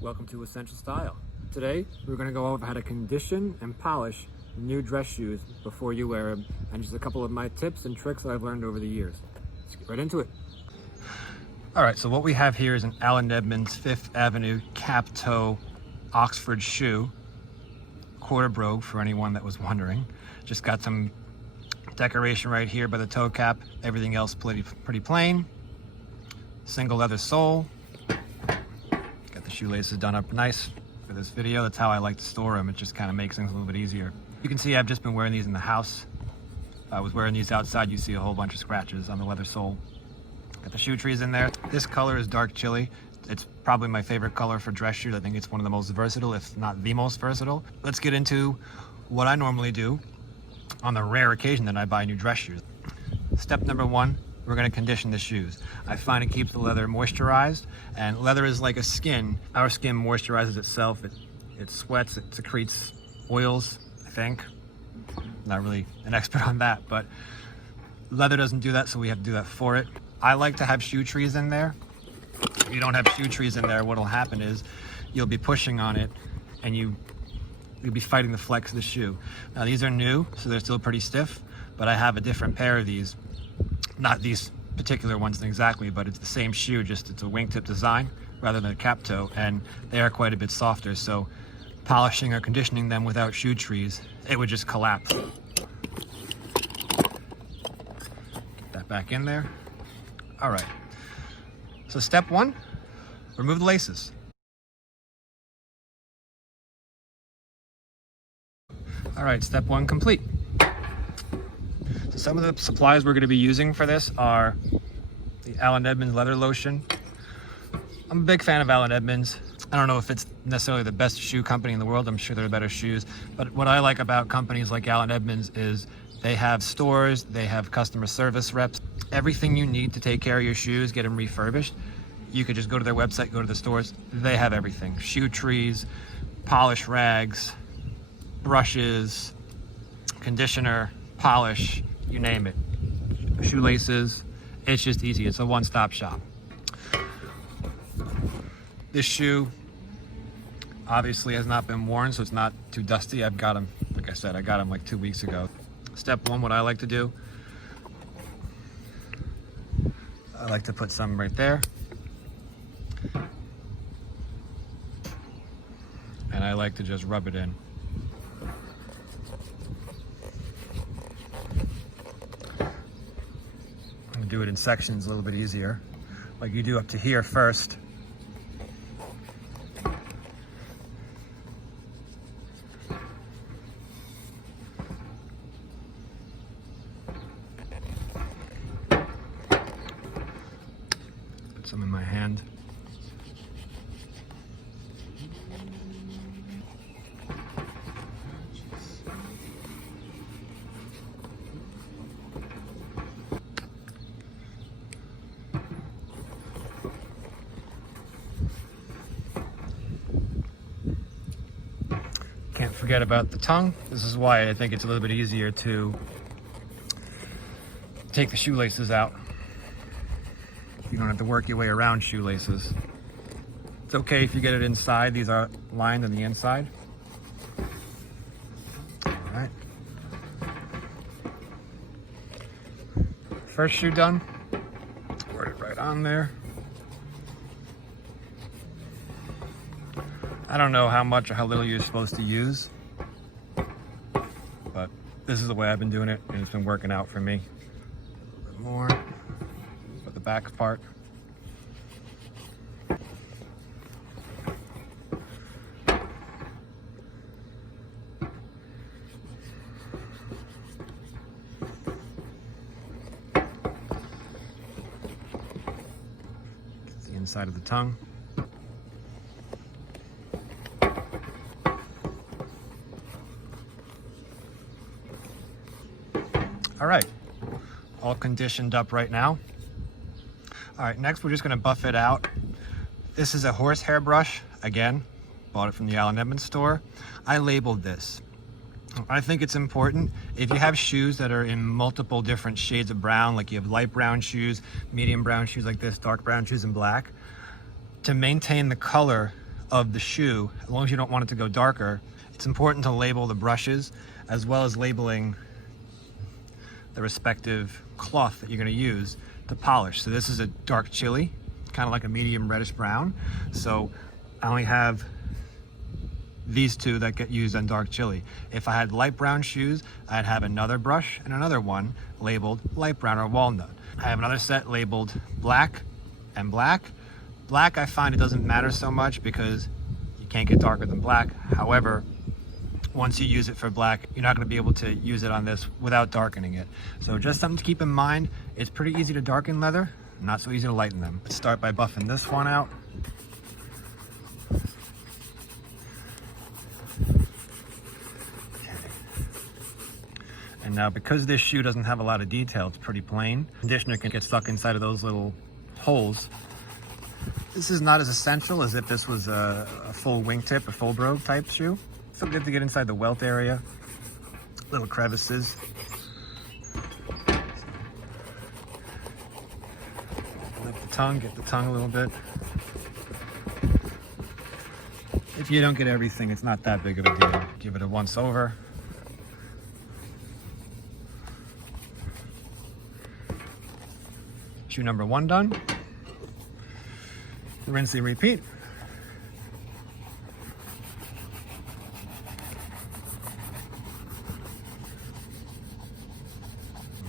Welcome to Essential Style. Today we're going to go over how to condition and polish new dress shoes before you wear them, and just a couple of my tips and tricks that I've learned over the years. Let's get right into it. Alright, so what we have here is an Edmonds 5th Avenue cap toe Oxford shoe, quarter brogue for anyone that was wondering. Just got some decoration right here by the toe cap, everything else pretty plain. Single leather sole. Got the shoelaces done up nice for this video. That's how I like to store them. It just kind of makes things a little bit easier. You can see I've just been wearing these in the house. If I was wearing these outside, you see a whole bunch of scratches on the leather sole. Got the shoe trees in there. This color is dark chili. It's probably my favorite color for dress shoes. I think it's one of the most versatile, if not the most versatile. Let's get into what I normally do on the rare occasion that I buy new dress shoes. Step number one, we're going to condition the shoes. I find it keeps the leather moisturized, and leather is like a skin. Our skin moisturizes itself. It sweats, it secretes oils, I think. Not really an expert on that, but leather doesn't do that, so we have to do that for it. I like to have shoe trees in there. If you don't have shoe trees in there, what'll happen is you'll be pushing on it and you'll be fighting the flex of the shoe. Now these are new, so they're still pretty stiff, but I have a different pair of these. Not these particular ones exactly, but it's the same shoe, just it's a wingtip design rather than a cap toe, and they are quite a bit softer, so polishing or conditioning them without shoe trees, it would just collapse. Get that back in there. All right, so step one, remove the laces. All right, step one complete. So some of the supplies we're going to be using for this are the Edmonds leather lotion. I'm a big fan of Edmonds. I don't know if it's necessarily the best shoe company in the world. I'm sure there are better shoes. But what I like about companies like Edmonds is they have stores, they have customer service reps. Everything you need to take care of your shoes, get them refurbished, you could just go to their website, go to the stores. They have everything. Shoe trees, polish rags, brushes, conditioner, polish, you name it. Shoelaces. It's just easy. It's a one-stop shop. This shoe obviously has not been worn, so it's not too dusty. I've got them, like I said, I got them like 2 weeks ago. Step one, what I like to do, I like to put some right there. And I like to just rub it in. Do it in sections a little bit easier, like you do up to here first. Put some in my hand. Can't forget about the tongue. This is why I think it's a little bit easier to take the shoelaces out. You don't have to work your way around shoelaces. It's okay if you get it inside. These are lined on the inside. All right. First shoe done. Put it right on there. I don't know how much or how little you're supposed to use, but this is the way I've been doing it, and it's been working out for me. A little bit more for the back part. Get the inside of the tongue. All right, all conditioned up right now. All right, next we're just gonna buff it out. This is a horsehair brush. Again, bought it from the Edmonds store. I labeled this. I think it's important, if you have shoes that are in multiple different shades of brown, like you have light brown shoes, medium brown shoes like this, dark brown shoes, and black, to maintain the color of the shoe, as long as you don't want it to go darker, it's important to label the brushes as well as labeling the respective cloth that you're going to use to polish. So this is a dark chili, kind of like a medium reddish brown. So I only have these two that get used on dark chili. If I had light brown shoes, I'd have another brush and another one labeled light brown or walnut. I have another set labeled black and black. Black, I find it doesn't matter so much because you can't get darker than black. However, once you use it for black, you're not going to be able to use it on this without darkening it. So just something to keep in mind. It's pretty easy to darken leather, not so easy to lighten them. Let's start by buffing this one out. And now, because this shoe doesn't have a lot of detail, it's pretty plain. Conditioner can get stuck inside of those little holes. This is not as essential as if this was a full wingtip, a full brogue type shoe. So good to get inside the welt area, little crevices. Lift the tongue, get the tongue a little bit. If you don't get everything, it's not that big of a deal. Give it a once over. Shoe number 1 done. Rinse and repeat.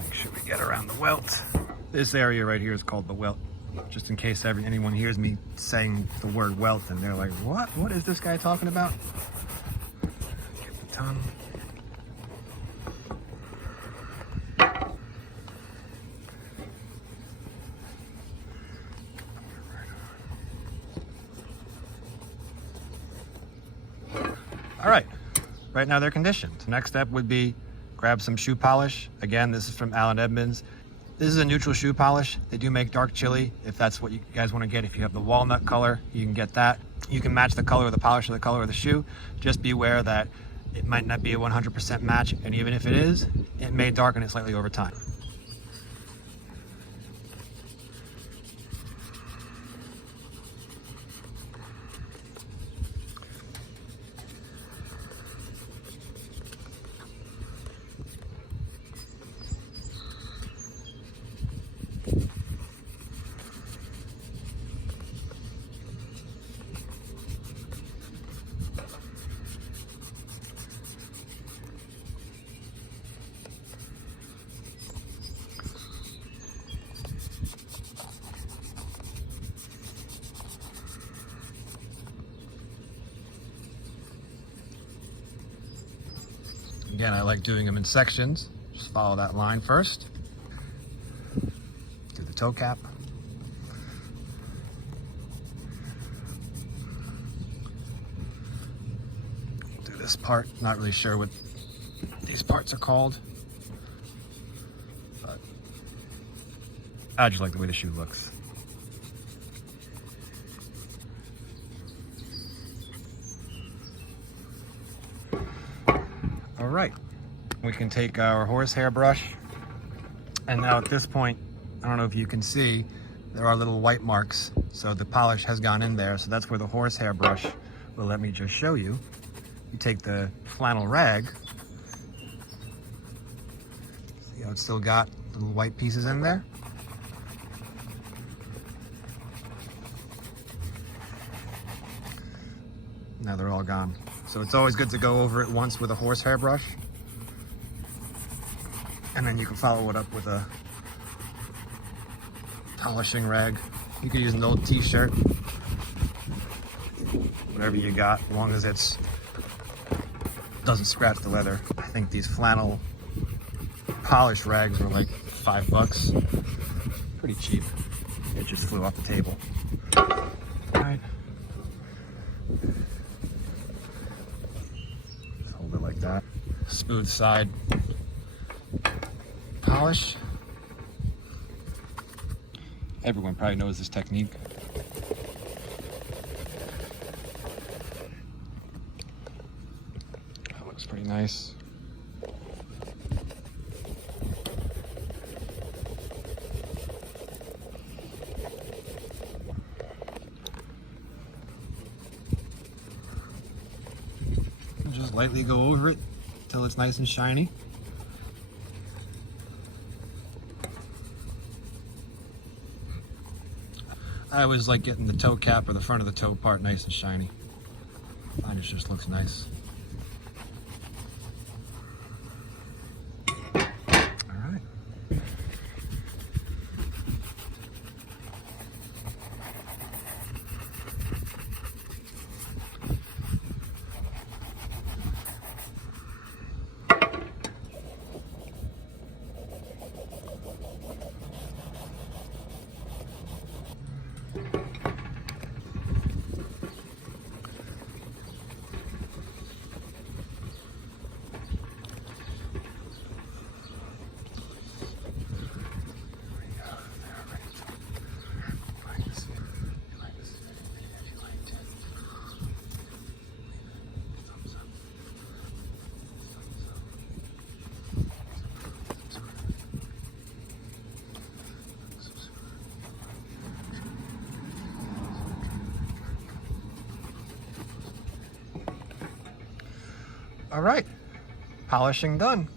Make sure we get around the welt. This area right here is called the welt. Just in case anyone hears me saying the word welt and they're like, what? What is this guy talking about? Get the tongue. All right now they're conditioned. Next step would be grab some shoe polish. Again, this is from Edmonds. This is a neutral shoe polish. They do make dark chili if that's what you guys want to get. If you have the walnut color, you can get that. You can match the color of the polish to the color of the shoe. Just beware that it might not be a 100% match, and even if it is, it may darken it slightly over time. Again, I like doing them in sections. Just follow that line first. Do the toe cap. Do this part. Not really sure what these parts are called, but I just like the way the shoe looks. All right, we can take our horsehair brush, and now at this point, I don't know if you can see, there are little white marks, so the polish has gone in there, so that's where the horsehair brush will let me just show you. You take the flannel rag, see how it's still got little white pieces in there? Now they're all gone. So it's always good to go over it once with a horsehair brush. And then you can follow it up with a polishing rag. You could use an old t-shirt. Whatever you got, as long as it doesn't scratch the leather. I think these flannel polish rags were like $5. Pretty cheap. It just flew off the table. All right. That smooth side polish. Everyone probably knows this technique. That looks pretty nice. just lightly go over it till it's nice and shiny. I always like getting the toe cap or the front of the toe part nice and shiny. I find it just looks nice. Alright. All right, polishing done.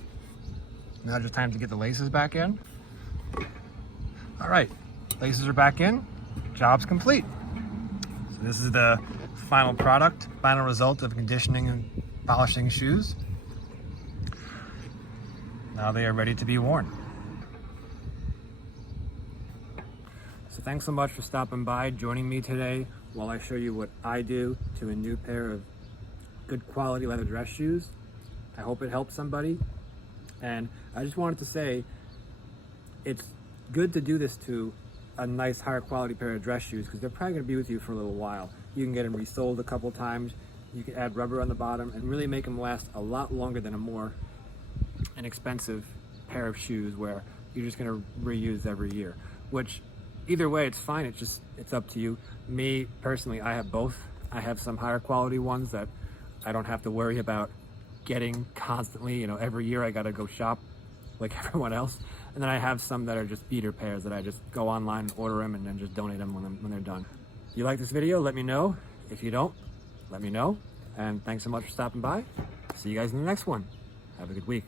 Now just time to get the laces back in. All right, laces are back in, job's complete. So this is the final product, final result of conditioning and polishing shoes. Now they are ready to be worn. So thanks so much for stopping by, joining me today while I show you what I do to a new pair of good quality leather dress shoes. I hope it helps somebody. And I just wanted to say, it's good to do this to a nice higher quality pair of dress shoes because they're probably going to be with you for a little while. You can get them resoled a couple times. You can add rubber on the bottom and really make them last a lot longer than a more inexpensive pair of shoes where you're just going to reuse every year. Which either way, it's fine. It's up to you. Me personally, I have both. I have some higher quality ones that I don't have to worry about getting constantly. You know, every year I got to go shop like everyone else. And then I have some that are just beater pairs that I just go online and order them and then just donate them when they're done. If you like this video, let me know. If you don't, let me know. And thanks so much for stopping by. See you guys in the next one. Have a good week.